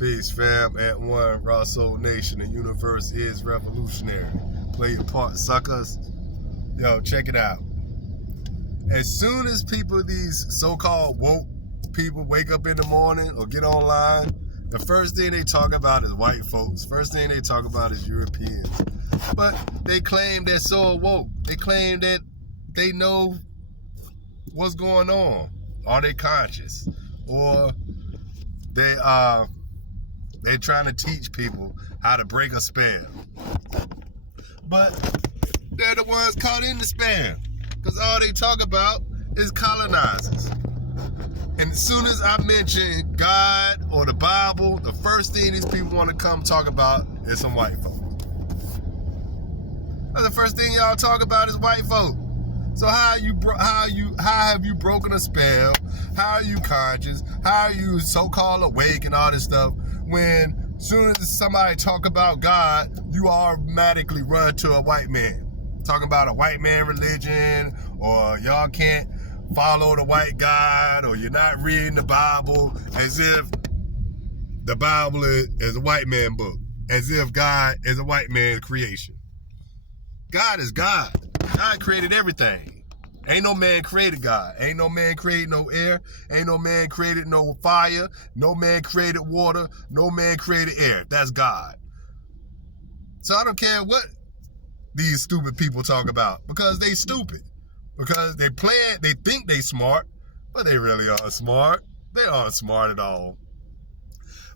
Peace, fam. At one, Raw Soul Nation. The universe is revolutionary. Play your part, suckers. Yo, check it out. As soon as people, these so-called woke people, wake up in the morning or get online, the first thing they talk about is white folks. First thing they talk about is Europeans. But they claim they're so woke. They claim that they know what's going on. Are they conscious? Or they're trying to teach people how to break a spell. But they're the ones caught in the spell. Because all they talk about is colonizers. And as soon as I mention God or the Bible, the first thing these people want to come talk about is some white folk. The first thing y'all talk about is white folk. So how have you broken a spell? How are you conscious? How are you so-called awake and all this stuff? When as soon as somebody talk about God, you automatically run to a white man. Talking about a white man religion, or y'all can't follow the white God, or you're not reading the Bible, as if the Bible is a white man book, as if God is a white man's creation. God is God. God created everything. Ain't no man created God. Ain't no man created no air. Ain't no man created no fire. No man created water. No man created air. That's God. So I don't care what these stupid people talk about, because they stupid. Because they think they smart, but they really aren't smart. They aren't smart at all.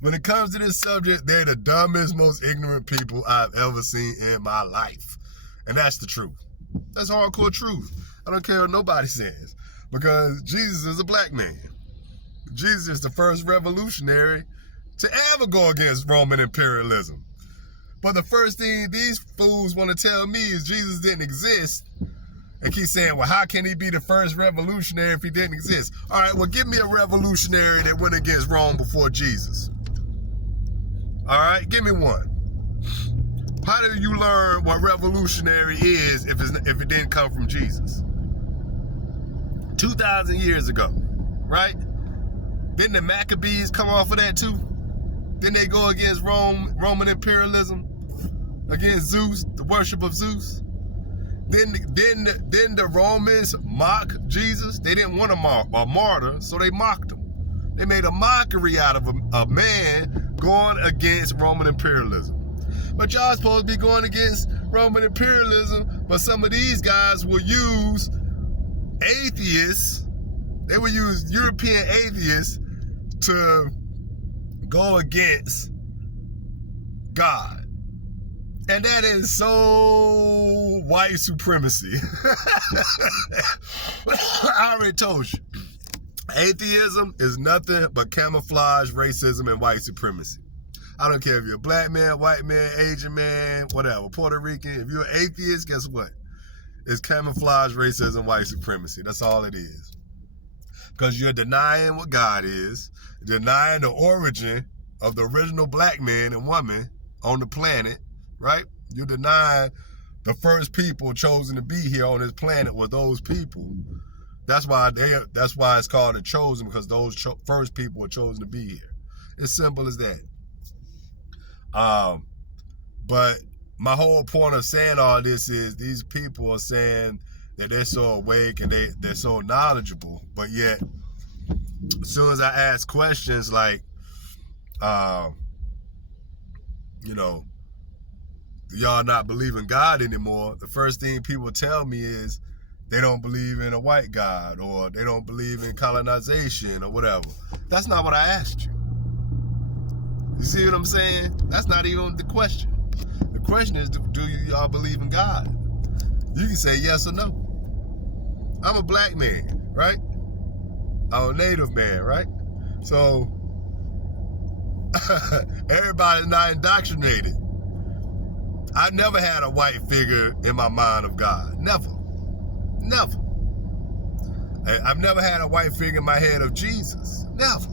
When it comes to this subject, they're the dumbest, most ignorant people I've ever seen in my life. And that's the truth. That's hardcore truth. I don't care what nobody says. Because Jesus is a black man. Jesus is the first revolutionary to ever go against Roman imperialism. But the first thing these fools want to tell me is Jesus didn't exist. And keep saying, well, how can he be the first revolutionary if he didn't exist? All right, well, give me a revolutionary that went against Rome before Jesus. All right, give me one. How do you learn what revolutionary is if it didn't come from Jesus? 2,000 years ago, right? Didn't the Maccabees come off of that too? Didn't they go against Roman imperialism? Against Zeus, the worship of Zeus? Then the Romans mock Jesus? They didn't want a martyr, so they mocked him. They made a mockery out of a man going against Roman imperialism. But y'all supposed to be going against Roman imperialism, but some of these guys will use atheists. They will use European atheists to go against God. And that is so white supremacy. I already told you. Atheism is nothing but camouflage racism and white supremacy. I don't care if you're a black man, white man, Asian man, whatever, Puerto Rican. If you're an atheist, guess what? It's camouflage racism, white supremacy. That's all it is. Because you're denying what God is, denying the origin of the original black man and woman on the planet, right? You deny the first people chosen to be here on this planet were those people. That's why it's called the chosen, because those first people were chosen to be here. It's simple as that. But my whole point of saying all this is these people are saying that they're so awake and they're so knowledgeable, but yet as soon as I ask questions like, do y'all not believe in God anymore? The first thing people tell me is they don't believe in a white God, or they don't believe in colonization or whatever. That's not what I asked you. You see what I'm saying? That's not even the question. The question is, do y'all believe in God? You can say yes or no. I'm a black man, right? I'm a native man, right? So everybody's not indoctrinated. I never had a white figure in my mind of God. Never. Never. I've never had a white figure in my head of Jesus. Never.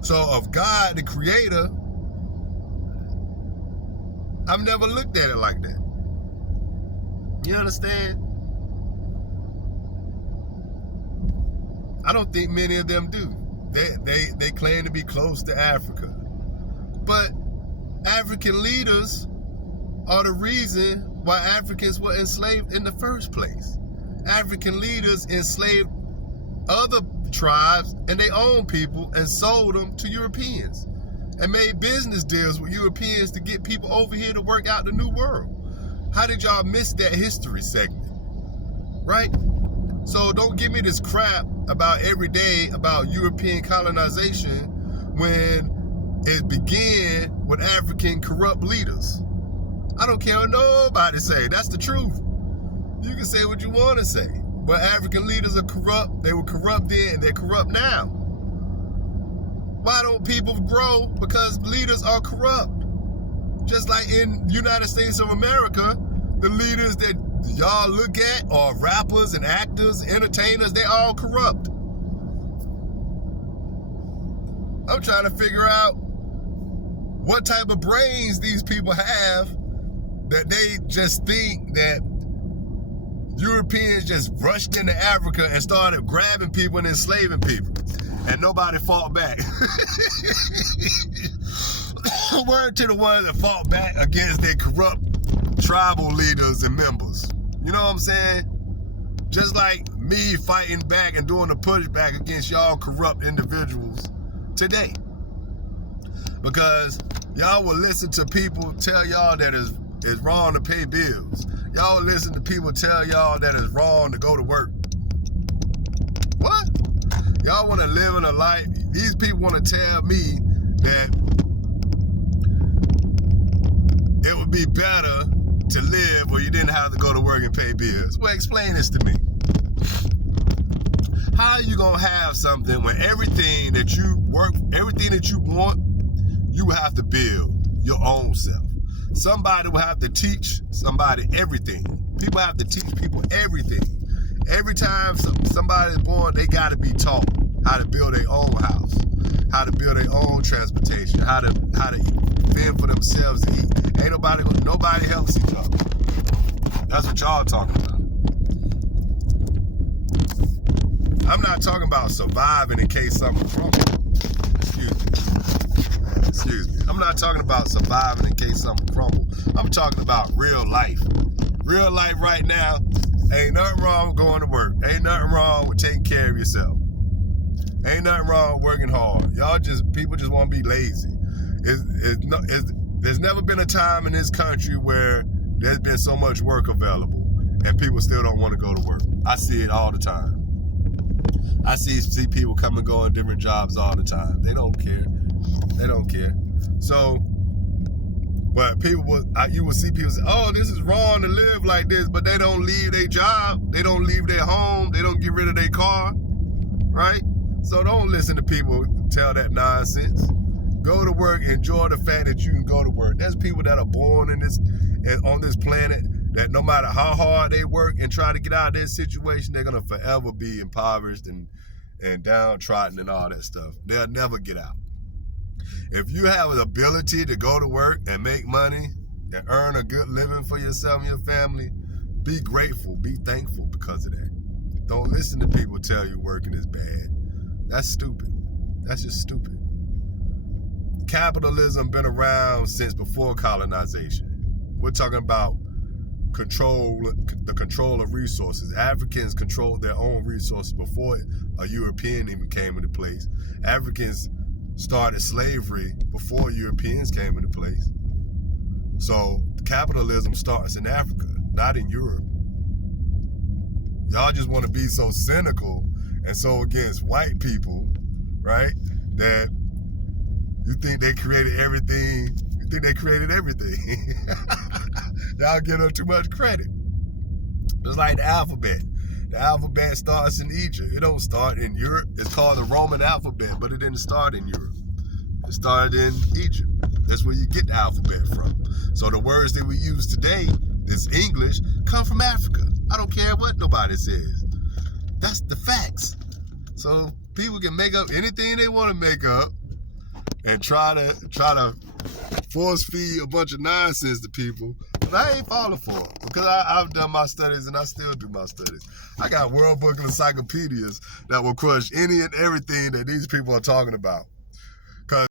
So of God, the creator, I've never looked at it like that. You understand? I don't think many of them do. They claim to be close to Africa. But African leaders are the reason why Africans were enslaved in the first place. African leaders enslaved other tribes and their own people and sold them to Europeans and made business deals with Europeans to get people over here to work out the new world. How did y'all miss that history segment? Right? So don't give me this crap about every day about European colonization when it began with African corrupt leaders. I don't care what nobody say. That's the truth. You can say what you want to say. But African leaders are corrupt. They were corrupt then and they're corrupt now. Why don't people grow? Because leaders are corrupt. Just like in the United States of America, the leaders that y'all look at are rappers and actors, entertainers, they all corrupt. I'm trying to figure out what type of brains these people have that they just think that Europeans just rushed into Africa and started grabbing people and enslaving people, and nobody fought back. Word to the ones that fought back against their corrupt tribal leaders and members. You know what I'm saying? Just like me fighting back and doing the pushback against y'all corrupt individuals today. Because y'all will listen to people tell y'all that it's wrong to pay bills. Y'all will listen to people tell y'all that it's wrong to go to work. What? Y'all want to live in a life. These people want to tell me that it would be better to live where you didn't have to go to work and pay bills. Well, explain this to me. How are you going to have something when everything that you want, you have to build your own self? Somebody will have to teach somebody everything. People have to teach people everything. Every time somebody is born, they got to be taught how to build their own house, how to build their own transportation, how to fend for themselves to eat. Ain't nobody helps each other. That's what y'all talking about. I'm not talking about surviving in case something crumbles. Excuse me. I'm not talking about surviving in case something crumbles. I'm talking about real life. Real life right now, ain't nothing wrong with going to work. Ain't nothing wrong with taking care of yourself. Ain't nothing wrong with working hard. People just want to be lazy. There's never been a time in this country where there's been so much work available and people still don't want to go to work. I see it all the time. I see people come and go on different jobs all the time. They don't care. They don't care. So, but you will see people say, oh, this is wrong to live like this, but they don't leave their job. They don't leave their home. They don't get rid of their car, right? So don't listen to people tell that nonsense. Go to work, enjoy the fact that you can go to work. There's people that are born on this planet that no matter how hard they work and try to get out of their situation, they're going to forever be impoverished and downtrodden and all that stuff. They'll never get out. If you have an ability to go to work and make money and earn a good living for yourself and your family, be grateful, be thankful because of that. Don't listen to people tell you working is bad. That's stupid. That's just stupid. Capitalism been around since before colonization. We're talking about the control of resources. Africans controlled their own resources before a European even came into place. Africans started slavery before Europeans came into place. So capitalism starts in Africa, not in Europe. Y'all just want to be so cynical and so against white people, right? That you think they created everything. You think they created everything. Y'all give them too much credit. Just like the alphabet. The alphabet starts in Egypt. It don't start in Europe. It's called the Roman alphabet, but it didn't start in Europe. It started in Egypt. That's where you get the alphabet from. So the words that we use today, this English, come from Africa. I don't care what nobody says. That's the facts. So people can make up anything they want to make up and try to force feed a bunch of nonsense to people. But I ain't falling for it because I've done my studies and I still do my studies. I got World Book encyclopedias that will crush any and everything that these people are talking about.